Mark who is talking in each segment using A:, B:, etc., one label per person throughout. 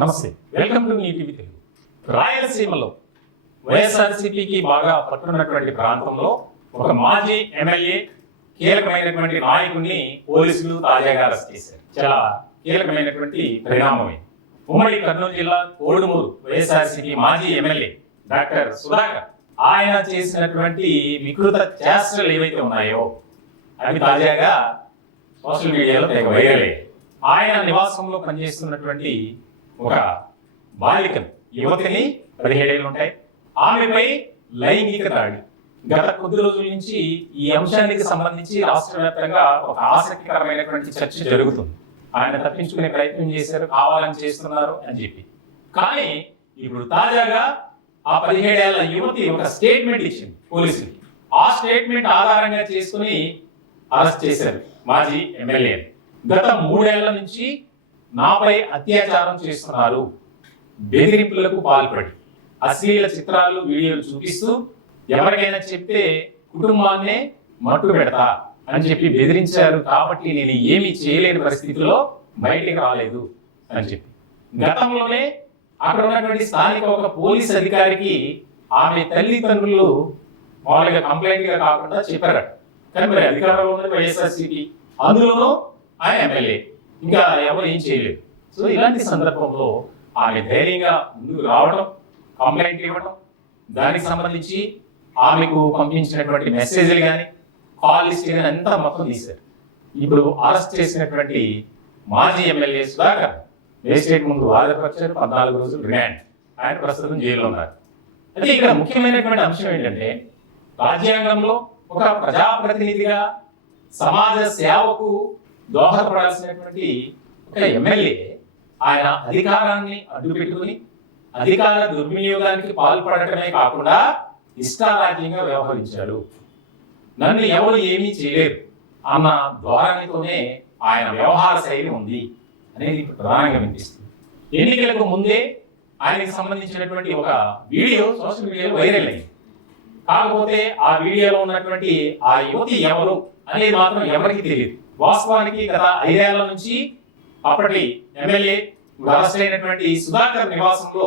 A: నమస్తే. Welcome to ETV Telugu. రాయలసీమలో వైఎస్ఆర్సీపీకి బాగా పట్టున్నటువంటి ప్రాంతంలో ఒక మాజీ ఎమ్మెల్యే కీలకమైనటువంటి నాయకుడిని పోలీసులు తాజాగా అరెస్ట్ చేశారు. చాలా కీలకమైనటువంటి పరిణామమే. ఉమ్మడి కర్నూలు జిల్లా కోడుమూరు వైఎస్ఆర్సీపీ మాజీ ఎమ్మెల్యే డాక్టర్ సుధాకర్. ఆయన చేసినటువంటి వికృత చేష్టలు ఏవైతే ఉన్నాయో అవి తాజాగా సోషల్ మీడియాలో తెగ వైరల్ అయ్యాయి. ఆయన నివాసంలో పనిచేస్తున్నటువంటి ఒక బాలికను యువతిని పదిహేడేళ్ళు ఉంటాయి. ఆమెపై లైంగిక దాడి. గత కొద్ది రోజుల నుంచి ఈ అంశానికి సంబంధించి రాష్ట్ర వ్యాప్తంగా ఒక ఆసక్తికరమైనటువంటి చర్చ జరుగుతుంది. ఆయన తప్పించుకునే ప్రయత్నం చేశారు కావాలని చేస్తున్నారు అని చెప్పి. కానీ ఇప్పుడు తాజాగా ఆ పదిహేడేళ్ళ యువతి ఒక స్టేట్మెంట్ ఇచ్చింది పోలీసులు. ఆ స్టేట్మెంట్ ఆధారంగా చేసుకుని అరెస్ట్ చేశారు మాజీ ఎమ్మెల్యే. గత మూడేళ్ళ నుంచి నాపై అత్యాచారం చేస్తున్నారు. బెదిరింపులకు పాల్పడి అశ్లీల చిత్రాలు వీడియోలు చూపిస్తూ ఎవరికైనా చెప్తే కుటుంబాన్నే మట్టు పెడతా అని చెప్పి బెదిరించారు కాబట్టి నేను ఏమీ చేయలేని పరిస్థితిలో బయటికి రాలేదు అని చెప్పి. గతంలోనే అక్కడ ఉన్నటువంటి స్థానిక ఒక పోలీస్ అధికారికి ఆమె తల్లిదండ్రులు వాళ్ళకి కంప్లైంట్గా కాకుండా చెప్పారట. కానీ మరి అధికారంలో ఉన్నది వైఎస్ఆర్సీపీ. అందులోనూ ఆయన ఎమ్మెల్యే. ఇంకా ఎవరు ఏం చేయలేదు. సో ఇలాంటి సందర్భంలో ఆమె ధైర్యంగా ముందుకు రావడం కంప్లైంట్ ఇవ్వడం దానికి సంబంధించి ఆమెకు పంపించినటువంటి మెసేజ్లు కానీ కాల్ లిస్ట్ కానీ అంతా మొత్తం తీశారు. ఇప్పుడు అరెస్ట్ చేసినటువంటి మాజీ ఎమ్మెల్యే సుధాకర్ మేజిస్ట్రేట్ ముందు హాజరుపరిచారు పద్నాలుగు రోజులు రిమాండ్ ఆయన ప్రస్తుతం జైల్లో ఉన్నారు. అయితే ఇక్కడ ముఖ్యమైనటువంటి అంశం ఏంటంటే రాజ్యాంగంలో ఒక ప్రజాప్రతినిధిగా సమాజ సేవకు దోహదపడాల్సినటువంటి ఒక ఎమ్మెల్యే ఆయన అధికారాన్ని అడ్డుపెట్టుకుని అధికార దుర్వినియోగానికి పాల్పడటమే కాకుండా ఇష్టారాజ్యంగా వ్యవహరించాడు. నన్ను ఎవరు ఏమీ చేయలేరు. అన్న ధోరణితోనే ఆయన వ్యవహార శైలి ఉంది అనేది ప్రధానంగా వినిపిస్తుంది. ఎన్నికలకు ముందే ఆయనకి సంబంధించినటువంటి ఒక వీడియో సోషల్ మీడియాలో వైరల్ అయింది. కాకపోతే ఆ వీడియోలో ఉన్నటువంటి ఆ యువతి ఎవరు అనేది మాత్రం ఎవరికి తెలియదు. వాస్తవానికి గత ఐదేళ్ళ నుంచి అప్పటి ఎమ్మెల్యే అరెస్ట్ అయినటువంటి సుధాకర్ నివాసంలో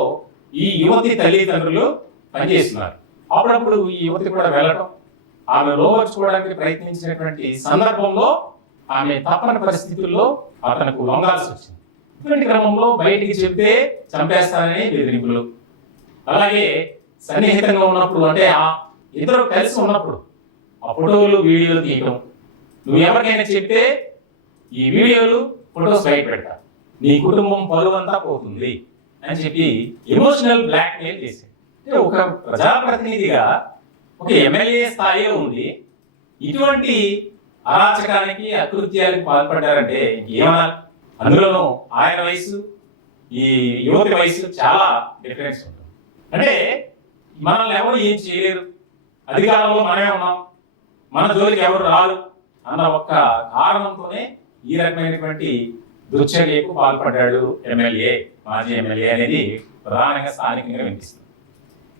A: ఈ యువతి తల్లిదండ్రులు పనిచేస్తున్నారు. అప్పుడప్పుడు ఈ యువతి కూడా వెళ్ళడం ఆమె లోపరుచుకోవడానికి ప్రయత్నించినటువంటి సందర్భంలో ఆమె తప్పని పరిస్థితుల్లో అతనికి లొంగాల్సి వచ్చింది. ఇటువంటి క్రమంలో బయటికి చెప్తే చంపేస్తానని బెదిరింపులు. అలాగే సన్నిహితంగా ఉన్నప్పుడు అంటే ఆ ఇద్దరు కలిసి ఉన్నప్పుడు ఆ ఫోటోలు వీడియోలు తీయటం నువ్వు ఎవరికైనా చెప్తే ఈ వీడియోలు ఫొటోస్ బయట పెడతా. నీ కుటుంబం పరువంతా పోతుంది అని చెప్పి ఎమోషనల్ బ్లాక్ మెయిల్ చేశాడు. అంటే ఒక ప్రజాప్రతినిధిగా ఒక ఎమ్మెల్యే స్థాయిలో ఉండి ఇటువంటి అరాచకానికి అకృత్యాలకు పాల్పడ్డారంటే ఏమనాలి అందులోనూ ఆయన వయసు ఈ యువతి వయసు చాలా డిఫరెన్స్ ఉంటుంది. అంటే మనల్ని ఎవరు ఏం చేయలేరు. అధికారంలో మనమే ఉన్నాం. మన జోలికి ఎవరు రారు. అన్న ఒక్క కారణంతోనే ఈ రకమైనటువంటి దుశ్చర్యకు పాల్పడ్డాడు ఎమ్మెల్యే మాజీ ఎమ్మెల్యే అనేది ప్రధానంగా స్థానికంగా వినిపిస్తుంది.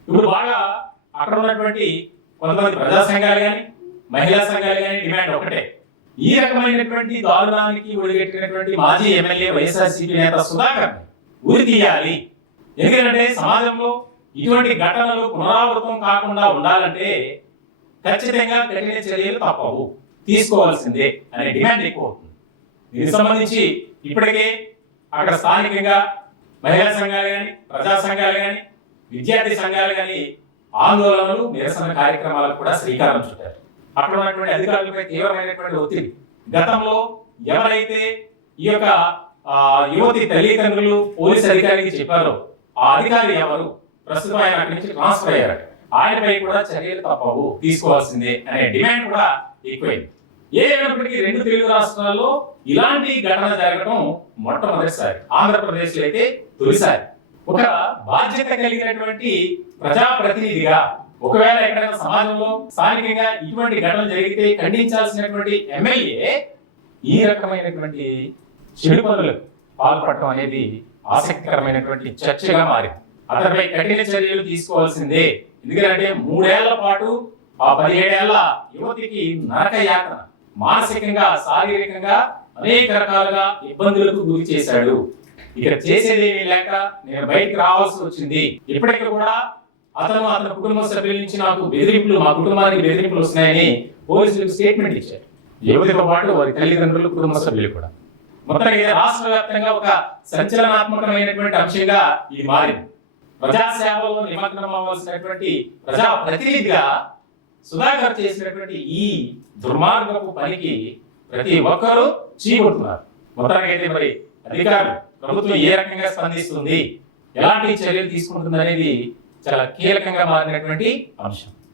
A: ఇప్పుడు బాగా అక్కడ ఉన్నటువంటి కొంతమంది ప్రజా సంఘాలు కానీ మహిళా సంఘాలు కానీ డిమాండ్ ఒకటే. ఈ రకమైనటువంటి దారుణానికి ఒడిగట్టినటువంటి మాజీ ఎమ్మెల్యే వైఎస్ఆర్సీపీ నేత సుధాకర్ ఊరి తీయాలి. ఎందుకంటే సమాజంలో ఇటువంటి ఘటనలు పునరావృతం కాకుండా ఉండాలంటే ఖచ్చితంగా కఠిన చర్యలు తప్పవు. తీసుకోవాల్సిందే అనే డిమాండ్ ఎక్కువ అవుతుంది. దీనికి సంబంధించి ఇప్పటికే అక్కడ స్థానికంగా మహిళా సంఘాలు కానీ ప్రజా సంఘాలు కానీ విద్యార్థి సంఘాలు కానీ ఆందోళనలు నిరసన కార్యక్రమాలకు కూడా శ్రీకారం చుట్టారు. అక్కడ ఉన్నటువంటి అధికారులపై తీవ్రమైనటువంటి ఒత్తిడి. గతంలో ఎవరైతే ఈ యొక్క ఆ, యువతి తల్లిదండ్రులు పోలీస్ అధికారికి చెప్పారో ఆ అధికారి ఎవరు? ప్రస్తుతం ఆయన అక్కడి నుంచి ట్రాన్స్ఫర్ అయ్యారు ఆయనపై కూడా చర్యలు తప్పవు తీసుకోవాల్సిందే అనే డిమాండ్ కూడా ఎక్కువైంది. ఏమైనప్పటికీ రెండు తెలుగు రాష్ట్రాల్లో ఇలాంటి ఘటన జరగడం మొట్టమొదటిసారి. ఆంధ్రప్రదేశ్లో అయితే తొలిసారి. ఒక బాధ్యత కలిగినటువంటి ప్రజాప్రతినిధిగా ఒకవేళ ఎక్కడైనా సమాజంలో స్థానికంగా ఇటువంటి ఘటనలు జరిగితే ఖండించాల్సినటువంటి ఎమ్మెల్యే ఈ రకమైనటువంటి చెడు పనులు పాల్పడటం అనేది ఆసక్తికరమైనటువంటి చర్చగా మారింది. అతనిపై కఠిన చర్యలు తీసుకోవాల్సిందే. ఎందుకంటే మూడేళ్ళ పాటు ఆ పదిహేడేళ్ళ యువతికి నరక యాతన మానసికంగా శారీరకంగా అనేక రకాలుగా ఇబ్బందులకు గురి చేశాడు. ఇక చేసేది లేక నేను బయటకు రావాల్సి వచ్చింది. ఇప్పటికీ కూడా అతను అతని కుటుంబ సభ్యుల నుంచి నాకు బెదిరింపులు మా కుటుంబానికి బెదిరింపులు వస్తున్నాయని పోలీసులకు స్టేట్మెంట్ ఇచ్చారు యువతితో పాటు వారి తల్లిదండ్రులు కుటుంబ సభ్యులు కూడా. మొత్తానికి రాష్ట్ర వ్యాప్తంగా ఒక సంచలనాత్మకమైనటువంటి అంశంగా ఇది మారింది. ప్రజాసేవలో నిమగ్నం అవ్వాల్సినటువంటి ప్రజా ప్రతినిధిగా సుధాకర్ చేసినటువంటి ఈ దుర్మార్గపు పనికి ప్రతి ఒక్కరూ చీకొడుతున్నారు. మొత్తానికైతే మరి అధికారులు ప్రభుత్వం ఏ రకంగా స్పందిస్తుంది? ఎలాంటి చర్యలు తీసుకుంటుంది అనేది చాలా కీలకంగా మారినటువంటి అంశం.